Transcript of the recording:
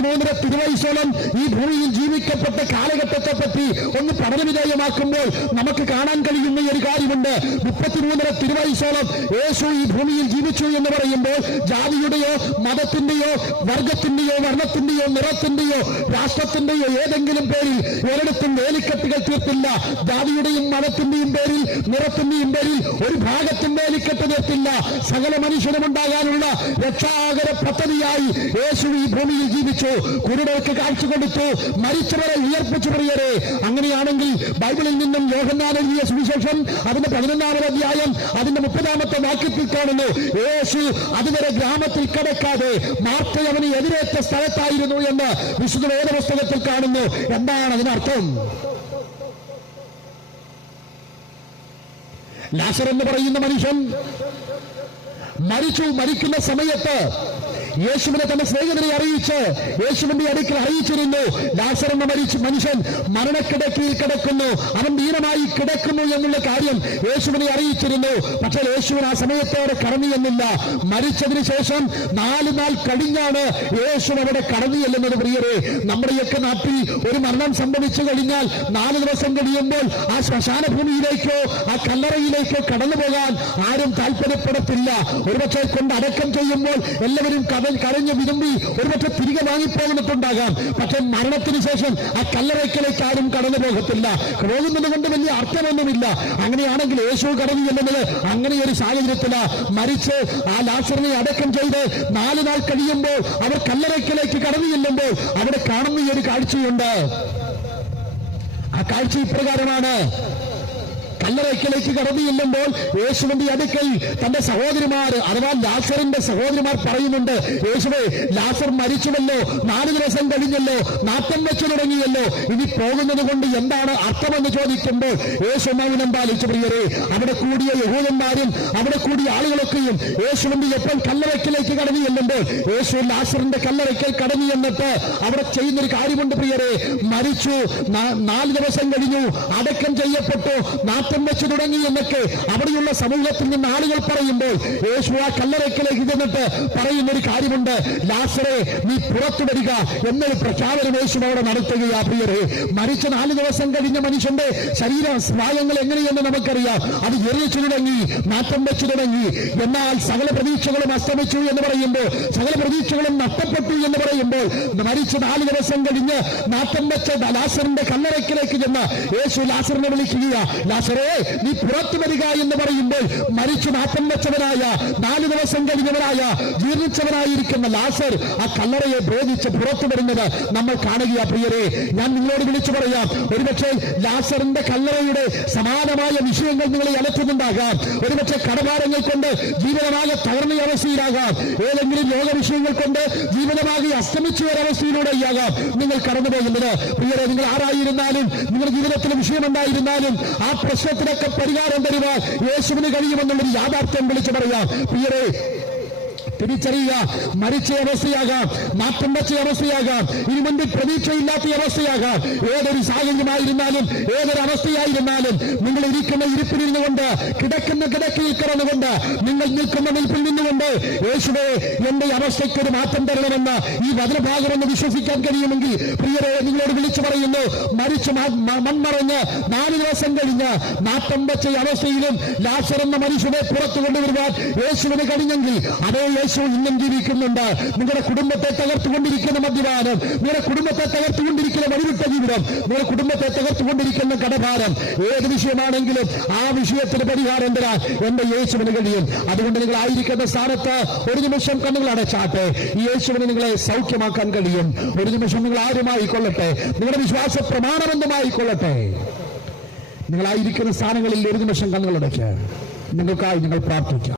33 തിരുവയസ്സോളം ഈ ഭൂമിയിൽ ജീവിക്കപ്പെട്ട കാലഘട്ടത്തെ പറ്റി ഒന്ന് പഠനവിധേയമാക്കുമ്പോൾ നമുക്ക് കാണാൻ കഴിയുന്ന ഒരു കാര്യമുണ്ട്. 33 തിരുവയസ്സോളം യേശു ഈ ഭൂമിയിൽ ജീവിച്ചു എന്ന് പറയുമ്പോൾ ജാതിയുടെയോ മതത്തിന്റെയോ വർഗത്തിന്റെയോ വർണ്ണത്തിന്റെയോ നിറത്തിന്റെയോ രാഷ്ട്രത്തിന്റെയോ ഏതെങ്കിലും പേരിൽ ഒരിടത്തും വേലിക്കെട്ടുകൾ തീർത്തില്ല. ജാതിയുടെയും മതത്തിന്റെയും പേരിൽ നിറത്തിന്റെയും പേരിൽ ഒരു ഭാഗത്തും വേലിക്കെട്ട് തീർത്തില്ല. സകല മനുഷ്യനും ഉണ്ടാകാനുള്ള രക്ഷാകര പദ്ധതിയായി യേശു ഈ ഭൂമിയിൽ ജീവിച്ചു. കുരുടർക്ക് കാഴ്ച കൊടുത്തു, മരിച്ചവരെ ഉയർപ്പിച്ചു. പ്രിയരെ, അങ്ങനെയാണെങ്കിൽ ബൈബിളിൽ നിന്നും യോഹന്നാൻ എഴുതിയ സുവിശേഷം അതിന്റെ 11-ാമത് അധ്യായം അതിന്റെ 30-ാമത്തെ വാക്യത്തിൽ കാണുന്നു, യേശു അതുവരെ ഗ്രാമത്തിൽ കിടക്കാതെ മാർത്ത അവന് എതിരേറ്റ സ്ഥലത്തായിരുന്നു എന്ന് വിശുദ്ധ വേദപുസ്തകത്തിൽ കാണുന്നു. എന്താണ് അതിനർത്ഥം? ലാസർ എന്ന് പറയുന്ന മനുഷ്യൻ മരിക്കുന്ന സമയത്ത് യേശുവിനെ തന്റെ സ്നേഹിതരെ അറിയിച്ച് യേശുവിന്റെ അടുക്കൽ അറിയിച്ചിരുന്നു, ലാസർ എന്ന മനുഷ്യൻ മരണക്കിടക്കയിൽ കിടക്കുന്നു, അവൻ ദീനമായി കിടക്കുന്നു എന്നുള്ള കാര്യം യേശുവിനെ അറിയിച്ചിരുന്നു. പക്ഷേ യേശുവിന് ആ സമയത്തോടെ കടന്നു ചെന്നില്ല. മരിച്ചതിന് ശേഷം 4 നാൾ കഴിഞ്ഞാണ് യേശു അവിടെ കടന്നു ചെല്ലുന്നത്. പ്രിയരെ, നമ്മുടെയൊക്കെ നാട്ടിൽ ഒരു മരണം സംഭവിച്ചു കഴിഞ്ഞാൽ 4 ദിവസം കഴിയുമ്പോൾ ആ ശ്മശാന ഭൂമിയിലേക്കോ ആ കല്ലറയിലേക്കോ കടന്നു പോകാൻ ആരും താല്പര്യപ്പെടത്തില്ല. ഒരുപക്ഷെ കൊണ്ട് അടക്കം ചെയ്യുമ്പോൾ എല്ലാവരും കരഞ്ഞു വിരുമ്പി ഒരുപക്ഷെ തിരികെ വാങ്ങിപ്പോകുന്നിട്ടുണ്ടാകാം. പക്ഷെ മരണത്തിന് ശേഷം ആ കല്ലറയ്ക്കലേക്ക് ആരും കടന്നു പോകത്തില്ല. പോകുന്നത് കൊണ്ട് വലിയ അർത്ഥമൊന്നുമില്ല. അങ്ങനെയാണെങ്കിൽ യേശു കടന്നു ചെല്ലുന്നത് അങ്ങനെ ഒരു സാഹചര്യത്തില് മരിച്ച് ആ ലാസറിനെ അടക്കം ചെയ്ത് 4 നാൾ കഴിയുമ്പോൾ അവർ കല്ലറയ്ക്കലേക്ക് കടന്നു ചെല്ലുമ്പോൾ അവിടെ കാണുന്ന ഒരു കാഴ്ചയുണ്ട്. ആ കാഴ്ച ഇപ്രകാരമാണ്. കല്ലറയ്ക്കലേക്ക് കടന്നു ചെല്ലുമ്പോൾ യേശുവിന്റെ അടുക്കൽ തന്റെ സഹോദരിമാർ അഥവാ ലാസറിന്റെ സഹോദരിമാർ പറയുന്നുണ്ട്, യേശുവേ, ലാസർ മരിച്ചുവല്ലോ, 4 ദിവസം കഴിഞ്ഞല്ലോ, നാട്ടം വെച്ചു തുടങ്ങിയല്ലോ, ഇനി പോകുന്നത് കൊണ്ട് എന്താണ് അർത്ഥമെന്ന് ചോദിക്കുമ്പോൾ യേശു മൗനം പാലിച്ചു. പ്രിയരെ, അവിടെ കൂടിയ യഹൂദന്മാരും അവിടെ കൂടിയ ആളുകളൊക്കെയും യേശുവിന്റെ എപ്പോൾ കല്ലറയ്ക്കലേക്ക് കടന്നു ചെല്ലുമ്പോൾ യേശു ലാസറിന്റെ കല്ലറയ്ക്കൽ കടന്നു ചെന്നിട്ട് അവിടെ ചെയ്യുന്നൊരു കാര്യമുണ്ട്. പ്രിയരെ, മരിച്ചു, 4 ദിവസം കഴിഞ്ഞു, അടക്കം ചെയ്യപ്പെട്ടു, നാട്ടം വെച്ചു തുടങ്ങി എന്നൊക്കെ അവിടെയുള്ള സമൂഹത്തിൽ നിന്ന് ആളുകൾ പറയുമ്പോൾ യേശു ആ കല്ലറയ്ക്കലേക്ക് ചെന്നിട്ട് പറയുന്നൊരു കാര്യമുണ്ട്, ലാസറേ, നീ പുറത്തു വരിക എന്നൊരു പ്രഖ്യാപനം യേശു അവിടെ നടത്തുകയാ. പ്രിയരെ, മരിച്ച 4 ദിവസം കഴിഞ്ഞ മനുഷ്യന്റെ ശരീര സ്നായങ്ങൾ എങ്ങനെയെന്ന് നമുക്കറിയാം. അത് എറിയിച്ചു തുടങ്ങി, നാട്ടം വെച്ചു തുടങ്ങി. എന്നാൽ സകല പ്രതീക്ഷകളും അസ്തമിച്ചു എന്ന് പറയുമ്പോൾ, സകല പ്രതീക്ഷകളും നഷ്ടപ്പെട്ടു എന്ന് പറയുമ്പോൾ, മരിച്ച 4 ദിവസം കഴിഞ്ഞ് നാട്ടം വെച്ച ലാസറിന്റെ കല്ലറയ്ക്കലേക്ക് ചെന്ന് യേശു ലാസറിനെ വിളിക്കുകയാ, ലാസറേ, നീ പുറത്തു വരിക എന്ന് പറയുമ്പോൾ മരിച്ചു നാട്ടം വെച്ചവനായ 4 ദിവസം കഴിഞ്ഞവനായ ജീർണിച്ചവനായിരിക്കുന്ന ലാസർ ആ കല്ലറയെ ഭേദിച്ച് പുറത്തു വരുന്നത് നമ്മൾ കാണുക. പ്രിയരെ, ഞാൻ നിങ്ങളോട് വിളിച്ചു പറയാം, ഒരുപക്ഷെ ലാസറിന്റെ കല്ലറയുടെ സമാനമായ വിഷയങ്ങൾ നിങ്ങളെ അലട്ടുന്നുണ്ടാകാം. ഒരുപക്ഷെ കടഭാരങ്ങൾ കൊണ്ട് ജീവിതമാകെ തകർന്ന അവസ്ഥയിലാകാം. ഏതെങ്കിലും രോഗ വിഷയങ്ങൾ കൊണ്ട് ജീവിതമാകെ അസ്തമിച്ച ഒരവസ്ഥയിലൂടെയാകാം നിങ്ങൾ കടന്നു പോകുന്നത്. പ്രിയരെ, നിങ്ങൾ ആരായിരുന്നാലും, നിങ്ങളുടെ ജീവിതത്തിലെ വിഷയമുണ്ടായിരുന്നാലും ആ പ്രശ്നത്തിനൊക്കെ പരിഹാരം തരുവാൻ യേശുവിന് കഴിയുമെന്നുള്ളൊരു യാഥാർത്ഥ്യം വിളിച്ചു പറയാം. പ്രിയരെ, തിരിച്ചറിയുക, മരിച്ച അവസ്ഥയാകാം, നാട്ടം വെച്ച അവസ്ഥയാകാം, ഇനി മുൻപിൽ പ്രതീക്ഷയില്ലാത്ത അവസ്ഥയാകാം. ഏതൊരു സാഹചര്യമായിരുന്നാലും ഏതൊരു അവസ്ഥയായിരുന്നാലും നിങ്ങൾ ഇരിക്കുന്ന ഇരിപ്പിലിരുന്നു കൊണ്ട്, കിടക്കുന്ന കിടക്കയിൽ കിടന്നുകൊണ്ട്, നിങ്ങൾ നിൽക്കുന്ന നിൽപ്പിൽ നിന്നുകൊണ്ട് യേശുവേ, എന്റെ അവസ്ഥയ്ക്ക് ഒരു മാറ്റം തരണമെന്ന് ഈ വചനഭാഗമെന്ന് വിശ്വസിക്കാൻ കഴിയുമെങ്കിൽ പ്രിയരെ, നിങ്ങളോട് വിളിച്ചു പറയുന്നു, മരിച്ചു മൺമറഞ്ഞ് 4 ദിവസം കഴിഞ്ഞ് നാട്ടം വെച്ച അവസ്ഥയിലും ലാസർ എന്ന മനുഷ്യനെ പുറത്തു കൊണ്ടുവരുവാൻ യേശുവിന് കഴിഞ്ഞെങ്കിൽ അതേ യേശു ഇന്നും ജീവിക്കുന്നുണ്ട്. നിങ്ങളുടെ കുടുംബത്തെ തകർത്തുകൊണ്ടിരിക്കുന്ന മദ്യപാനം, നിങ്ങളുടെ കുടുംബത്തെ തകർത്തുകൊണ്ടിരിക്കുന്ന വഴിവിട്ട ജീവിതം, നിങ്ങളുടെ കുടുംബത്തെ തകർത്തുകൊണ്ടിരിക്കുന്ന കടഭാരം, ഏത് വിഷയമാണെങ്കിലും ആ വിഷയത്തിന് പരിഹാരം തരാൻ എന്റെ യേശുവിന് കഴിയും. അതുകൊണ്ട് നിങ്ങൾ ആയിരിക്കുന്ന സ്ഥാനത്ത് ഒരു നിമിഷം കണ്ണുകൾ അടച്ചാട്ടെ. ഈ യേശുവിന് നിങ്ങളെ സൗഖ്യമാക്കാൻ കഴിയും. ഒരു നിമിഷം നിങ്ങൾ ആരുമായിക്കൊള്ളട്ടെ, നിങ്ങളുടെ വിശ്വാസ പ്രമാണമെന്തുമായിക്കൊള്ളട്ടെ, നിങ്ങളായിരിക്കുന്ന സ്ഥാനങ്ങളിൽ ഒരു നിമിഷം കണ്ണുകൾ അടച്ച് നിങ്ങൾക്കായി നിങ്ങൾ പ്രാർത്ഥിക്കാം.